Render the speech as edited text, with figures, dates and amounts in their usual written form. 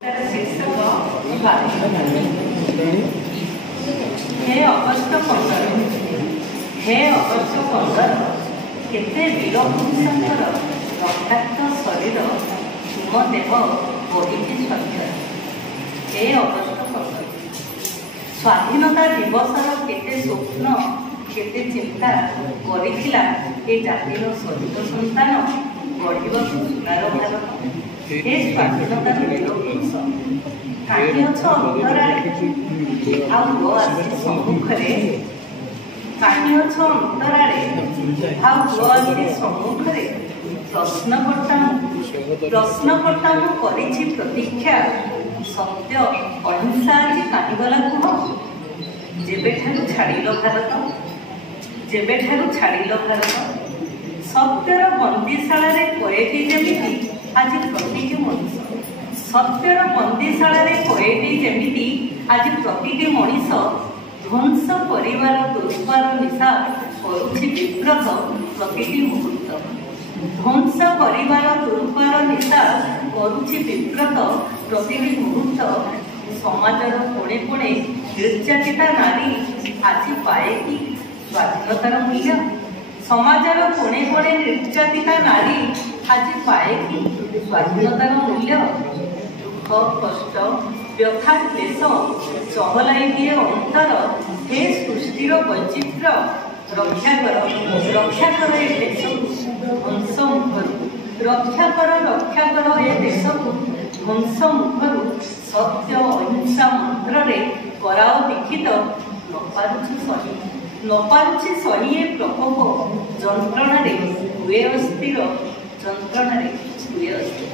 हे अगस्त 15 हे अगस्त 15 केते वीर पुरुषंकर रक्ताक्त शरीर तुम देह बढ़ी स्वर्ग। हे अगस्त 15 स्वाधीनता दिवसर केते स्वप्न केते चिंता करिथिला ए जातिर शहीद संतान गढ़ा सुनार भारत। हे स्वाधीनतार वीर पुरुष काटी अछ अंतराले आउ आसी सम्मुखरे काटी अछ अंतराले आउ आसी सम्मुखरे प्रश्नकर्ता मु करिछि प्रतीक्षा सत्य अहिंसा आज काहीगला कुह। जेबेठारु छाड़िल भारत सत्यर बंदीशाला कैदी जेमिति आज प्रतिटी मनीष सत्यर बंदीशाला कैदी जेमिति आज प्रतिटी मनीष ध्वंस परिवार दुर्बार निशा करुछि विव्रत प्रतिटी मुहूर्त ध्वंस परिवार दुर्बार निशा करुछि विव्रत प्रतिटी मुहूर्त। समाजर कोणे कोणे निर्यातिता नारी आज पाए कि स्वाधीनतार मूल्य। समाजर कोणे कोणे निर्यातिता नारी आज पाए कि स्वाधीनतार मूल्य। दुख कष्ट व्यथा क्लेश चहलाई दिए अंतर। हे सृष्टिर वैचित्र रक्षा कर ए देश ध्वंस मुखर रक्षा कर ए देश ध्वंस मुखर। सत्य अहिंसा मंत्र रे कराओ दीक्षित नपारुछि सही ए प्रकोप जंत्रणा रे हुए अस्थिर जंत्रणा रे हुए अस्थिर।